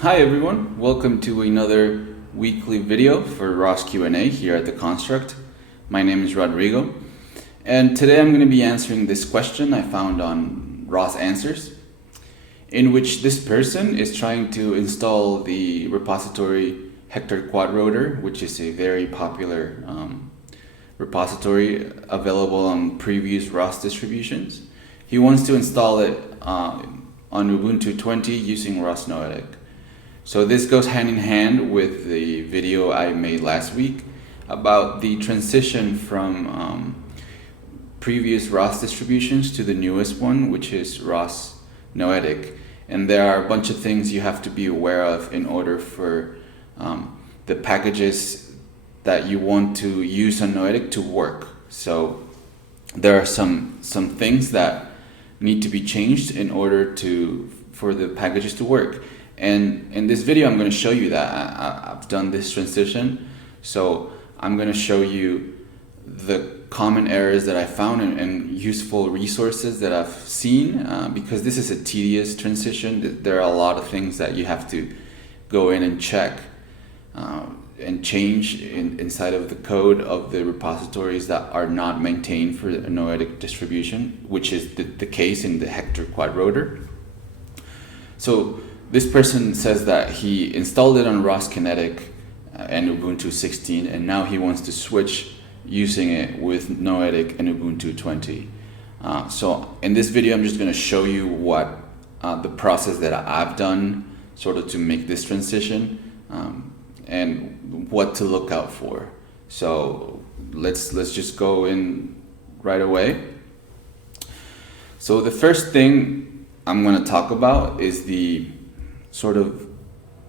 Hi everyone, welcome to another weekly video for ROS Q&A here at The Construct. My name is Rodrigo, and today I'm going to be answering this question I found on ROS Answers, in which this person is trying to install the repository Hector Quadrotor, which is a very popular repository available on previous ROS distributions. He wants to install it on Ubuntu 20 using ROS Noetic. So this goes hand in hand with the video I made last week about the transition from previous ROS distributions to the newest one, which is ROS Noetic. And there are a bunch of things you have to be aware of in order for the packages that you want to use on Noetic to work. So there are some things that need to be changed in order for the packages to work. And in this video, I'm going to show you that I've done this transition. So I'm going to show you the common errors that I found and useful resources that I've seen, because this is a tedious transition. There are a lot of things that you have to go in and check and change inside of the code of the repositories that are not maintained for a Noetic distribution, which is the case in the Hector Quadrotor. So this person says that he installed it on ROS Kinetic and Ubuntu 16, and now he wants to switch using it with Noetic and Ubuntu 20. So in this video, I'm just going to show you what the process that I've done sort of to make this transition and what to look out for. So let's just go in right away. So the first thing I'm going to talk about is the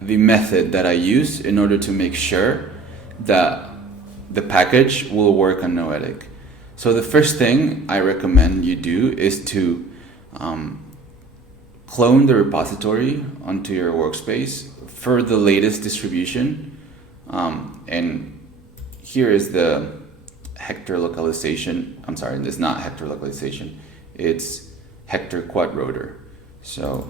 method that I use in order to make sure that the package will work on Noetic. So the first thing I recommend you do is to clone the repository onto your workspace for the latest distribution. And here is the Hector localization. I'm sorry, it's not Hector localization. It's Hector Quadrotor. So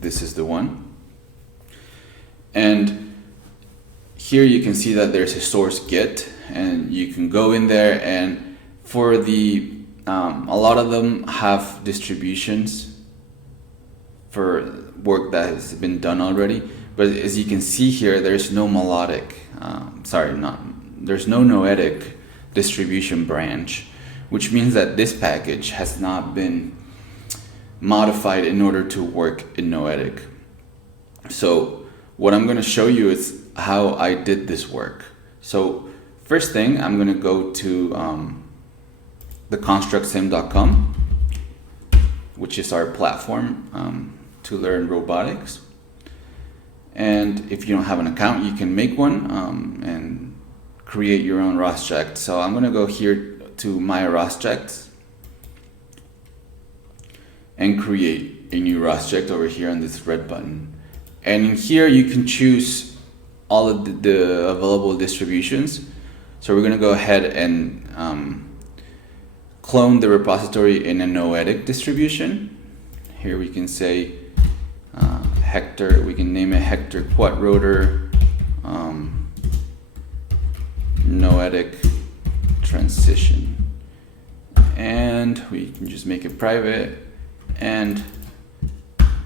this is the one. And here you can see that there's a source git, and you can go in there, and for the a lot of them have distributions for work that has been done already, but as you can see here, there's no melodic there's no Noetic distribution branch, which means that this package has not been modified in order to work in Noetic. So what I'm going to show you is how I did this work. So first thing, I'm going to go to theconstructsim.com, which is our platform to learn robotics. And if you don't have an account, you can make one and create your own ROSject. So I'm going to go here to my ROSject and create a new ROSject over here on this red button. And in here you can choose all of the available distributions. So we're going to go ahead and clone the repository in a Noetic distribution. Here we can say Hector, we can name it Hector Quadrotor Noetic transition. And we can just make it private and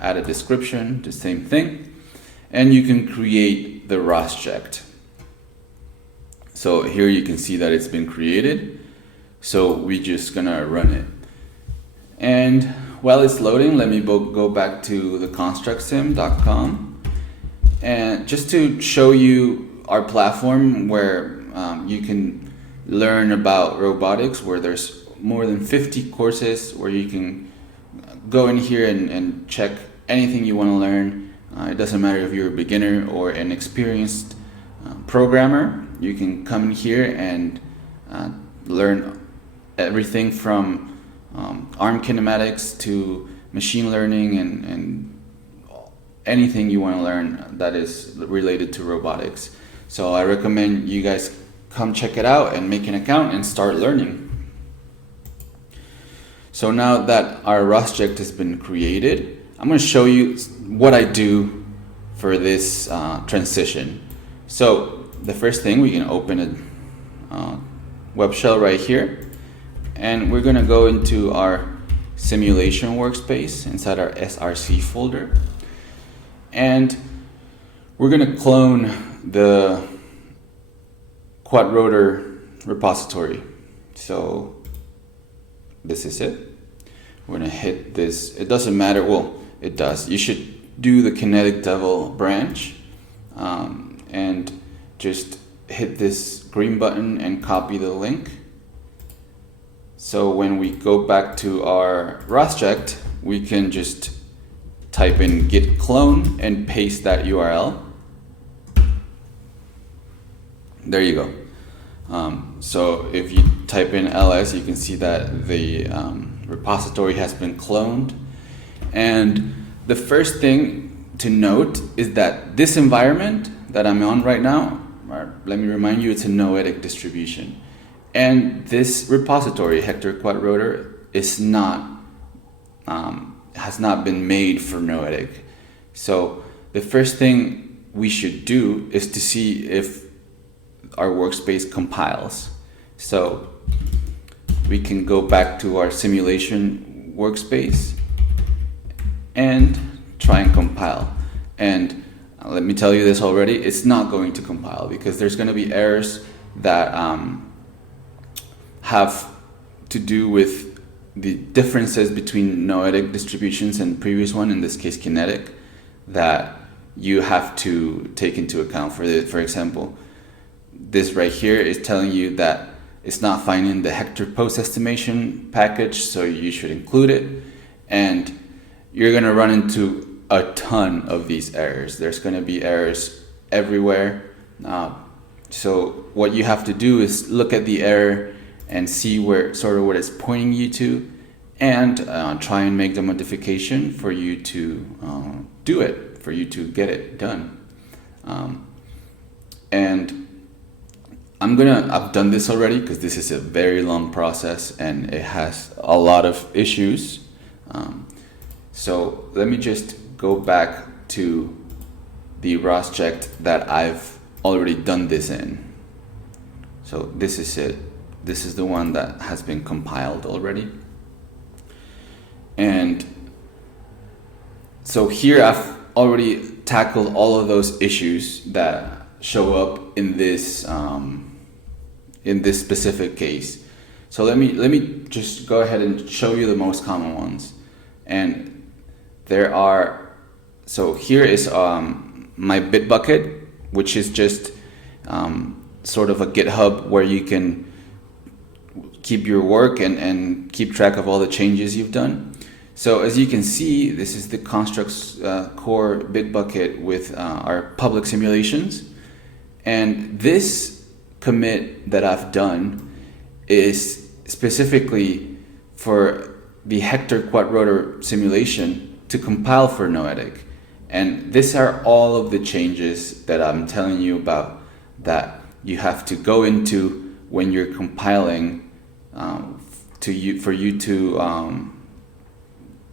add a description, the same thing, and you can create the ROSject. So here you can see that it's been created, so we're just gonna run it. And while it's loading, let me go back to theconstructsim.com, and just to show you our platform where you can learn about robotics, where there's more than 50 courses where you can go in here and check anything you want to learn. It doesn't matter if you're a beginner or an experienced programmer. You can come in here and learn everything from ARM kinematics to machine learning and anything you want to learn that is related to robotics. So I recommend you guys come check it out and make an account and start learning. So now that our ROSject has been created, I'm going to show you what I do for this transition. So the first thing, we can open a web shell right here, and we're going to go into our simulation workspace inside our SRC folder, and we're going to clone the Quadrotor repository. So this is it. We're going to hit this. It doesn't matter. Well, it does. You should do the kinetic devil branch and just hit this green button and copy the link. So when we go back to our ROSject, we can just type in git clone and paste that URL. There you go. So if you type in ls, you can see that the repository has been cloned. And the first thing to note is that this environment that I'm on right now, let me remind you, it's a Noetic distribution. And this repository, Hector Quadrotor, is not, has not been made for Noetic. So the first thing we should do is to see if our workspace compiles. So we can go back to our simulation workspace and try and compile. And let me tell you this already, it's not going to compile because there's going to be errors that have to do with the differences between Noetic distributions and previous one, in this case kinetic, that you have to take into account. For example, this right here is telling you that it's not finding the Hector post estimation package, so you should include it. And you're going to run into a ton of these errors. There's going to be errors everywhere. So what you have to do is look at the error and see where what it's pointing you to, and try and make the modification for you to do it, for you to get it done. And I've done this already because this is a very long process and it has a lot of issues. So let me just go back to the ROSject that I've already done this in. So this is it. This is the one that has been compiled already. And so here I've already tackled all of those issues that show up in this specific case. So let me just go ahead and show you the most common ones. And there are, so here is my Bitbucket, which is just sort of a GitHub where you can keep your work and keep track of all the changes you've done. So as you can see, this is the constructs core Bitbucket with our public simulations. And this commit that I've done is specifically for the Hector Quadrotor simulation to compile for Noetic. And these are all of the changes that I'm telling you about that you have to go into when you're compiling for you to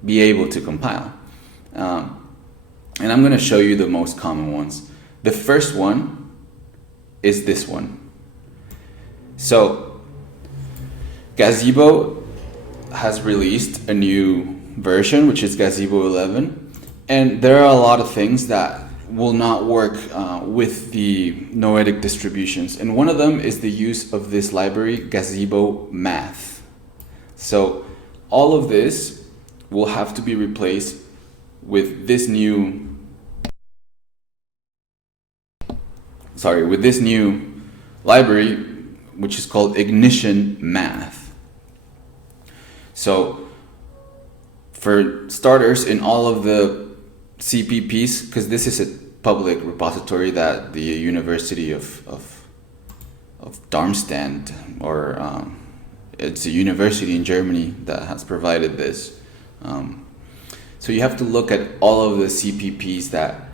be able to compile. And I'm going to show you the most common ones. The first one is this one. So Gazebo has released a new version, which is Gazebo 11, and there are a lot of things that will not work with the Noetic distributions, and one of them is the use of this library Gazebo Math. So all of this will have to be replaced with this new library, which is called Ignition Math. So for starters, in all of the CPPs, because this is a public repository that the University of Darmstadt, or it's a university in Germany that has provided this. So you have to look at all of the CPPs that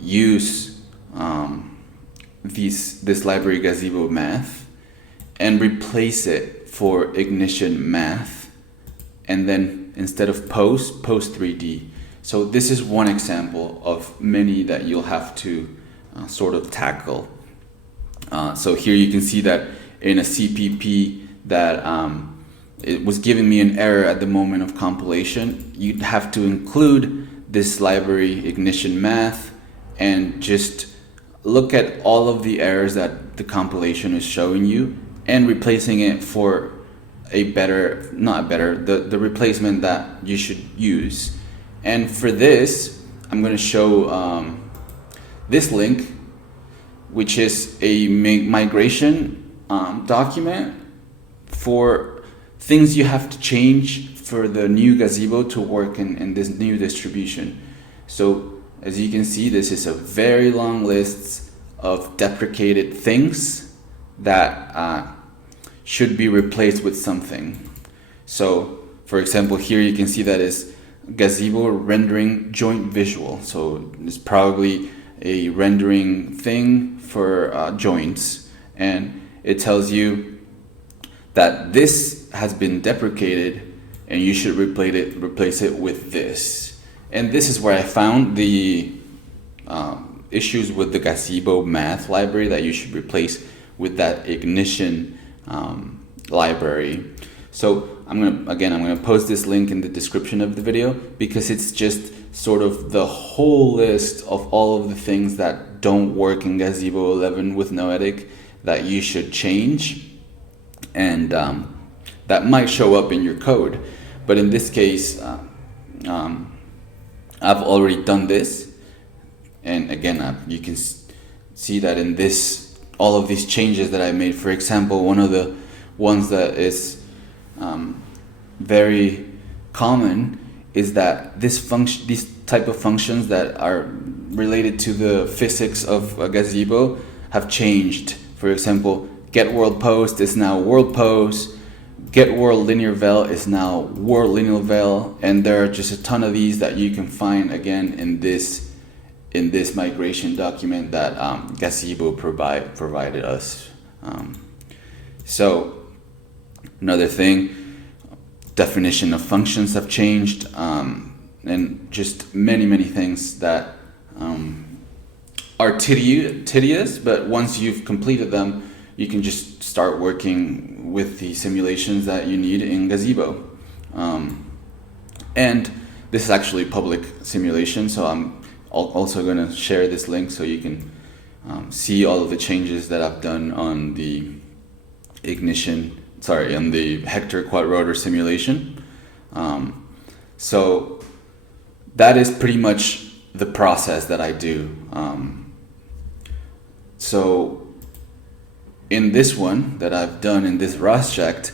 use this library Gazebo Math and replace it for Ignition Math, and then instead of post 3D. So this is one example of many that you'll have to sort of tackle. So here you can see that in a CPP that it was giving me an error at the moment of compilation. You'd have to include this library ignition math and just look at all of the errors that the compilation is showing you and replacing it for a better, not better, the replacement that you should use. And for this, I'm going to show this link, which is a migration document for things you have to change for the new Gazebo to work in this new distribution. So as you can see, this is a very long list of deprecated things that should be replaced with something. So for example, here you can see that is Gazebo rendering joint visual. So it's probably a rendering thing for joints, and it tells you that this has been deprecated and you should replace it with this. And this is where I found the issues with the Gazebo math library that you should replace with that ignition library. So I'm gonna post this link in the description of the video, because it's just sort of the whole list of all of the things that don't work in Gazebo 11 with Noetic that you should change, and that might show up in your code. But in this case, I've already done this, and again, you can see that in this, all of these changes that I made. For example, one of the ones that is very common is that these type of functions that are related to the physics of a Gazebo have changed. For example, get world post is now world post, get world linear vel is now world linear vel, and there are just a ton of these that you can find again in this migration document that Gazebo provided us. So another thing, definition of functions have changed, and just many things that are tedious, but once you've completed them, you can just start working with the simulations that you need in Gazebo. And this is actually public simulation, so I'm also going to share this link so you can see all of the changes that I've done on the on the Hector Quadrotor simulation. So that is pretty much the process that I do. So in this one that I've done in this ROS check,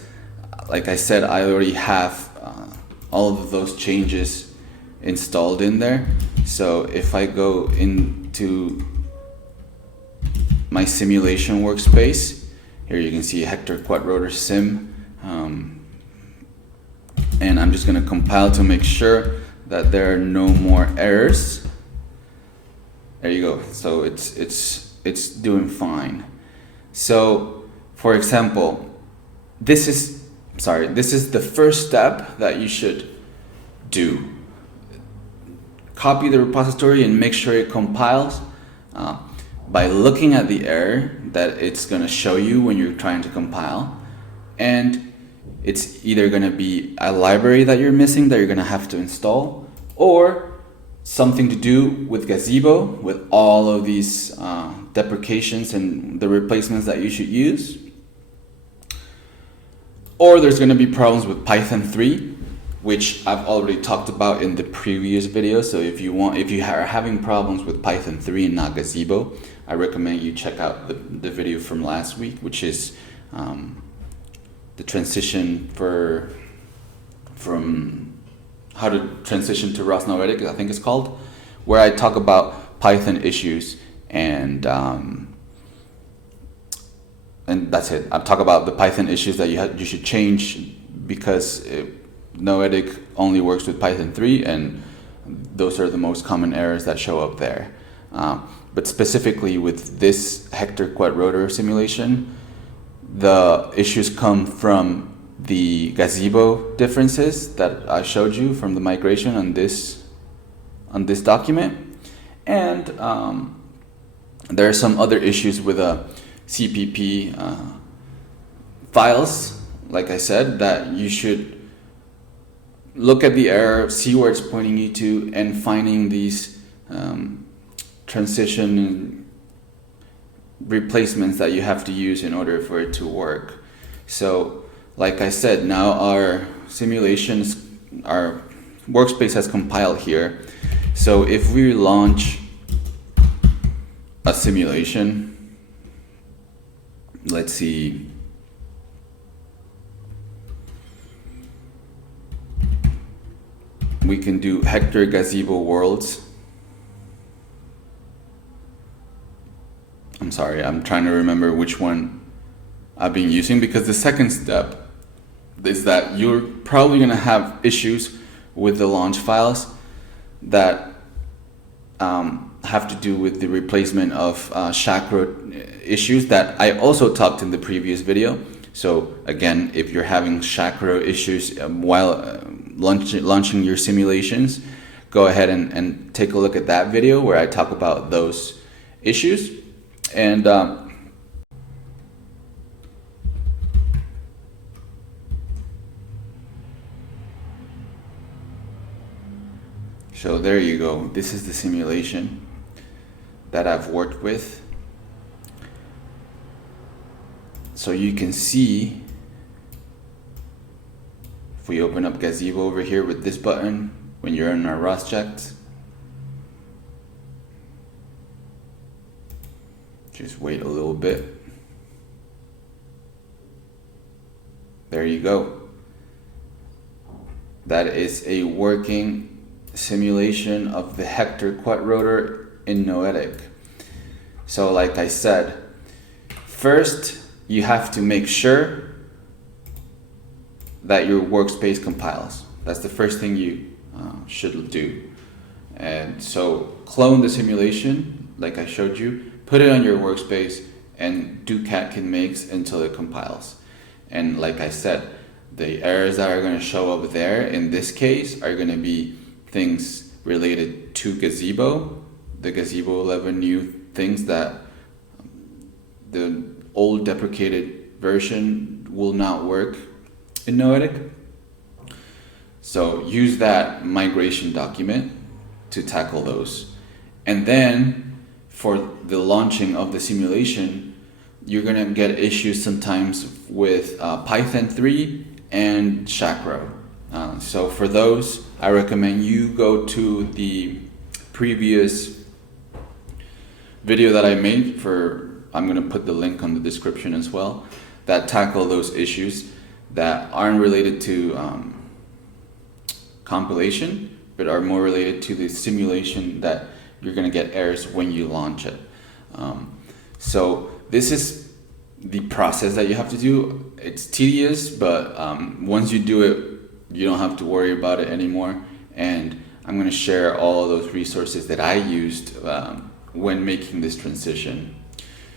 like I said, I already have all of those changes installed in there. So if I go into my simulation workspace, here you can see Hector Quadrotor sim, and I'm just going to compile to make sure that there are no more errors. There you go. So it's doing fine. So for example, this is the first step that you should do. Copy the repository and make sure it compiles by looking at the error that it's going to show you when you're trying to compile, and it's either going to be a library that you're missing that you're going to have to install, or something to do with Gazebo, with all of these deprecations and the replacements that you should use. Or there's going to be problems with Python 3, which I've already talked about in the previous video. So if you are having problems with Python 3 and not Gazebo, I recommend you check out the video from last week, which is the transition from how to transition to ROS Noetic, I think it's called, where I talk about Python issues, and that's it. I talk about the Python issues that you should change, because Noetic only works with Python 3, and those are the most common errors that show up there. But specifically with this Hector Quadrotor simulation, the issues come from the Gazebo differences that I showed you from the migration on this document, and there are some other issues with CPP files, like I said, that you should look at the error, see where it's pointing you to, and finding these transition replacements that you have to use in order for it to work. So like I said, now our simulations, our workspace has compiled here. So if we launch a simulation, let's see, we can do Hector Gazebo worlds. I'm sorry, I'm trying to remember which one I've been using, because the second step is that you're probably going to have issues with the launch files that have to do with the replacement of chakra issues that I also talked in the previous video. So again, if you're having chakra issues while launching your simulations, go ahead and take a look at that video where I talk about those issues. And so there you go. This is the simulation that I've worked with. So you can see, if we open up Gazebo over here with this button, when you're in our ROS checks, just wait a little bit. There you go. That is a working simulation of the Hector Quadrotor in Noetic. So like I said, first you have to make sure that your workspace compiles. That's the first thing you should do. And so clone the simulation like I showed you, put it on your workspace, and do cat makes until it compiles. And like I said, the errors that are going to show up there in this case are going to be things related to Gazebo, the Gazebo 11 new things that the old deprecated version will not work in Noetic. So use that migration document to tackle those. And then for the launching of the simulation, you're gonna get issues sometimes with Python 3 and Chakra. So for those, I recommend you go to the previous video that I made I'm gonna put the link on the description as well, that tackle those issues that aren't related to compilation, but are more related to the simulation that you're gonna get errors when you launch it. So this is the process that you have to do. It's tedious, but once you do it, you don't have to worry about it anymore. And I'm gonna share all of those resources that I used when making this transition.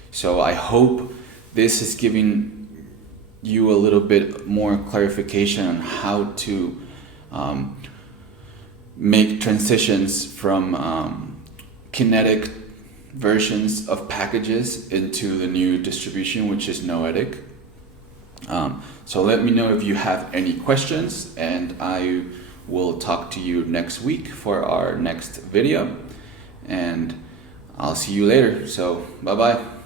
So I hope this is giving you a little bit more clarification on how to make transitions from kinetic versions of packages into the new distribution, which is Noetic. So let me know if you have any questions, and I will talk to you next week for our next video, and I'll see you later. So bye bye.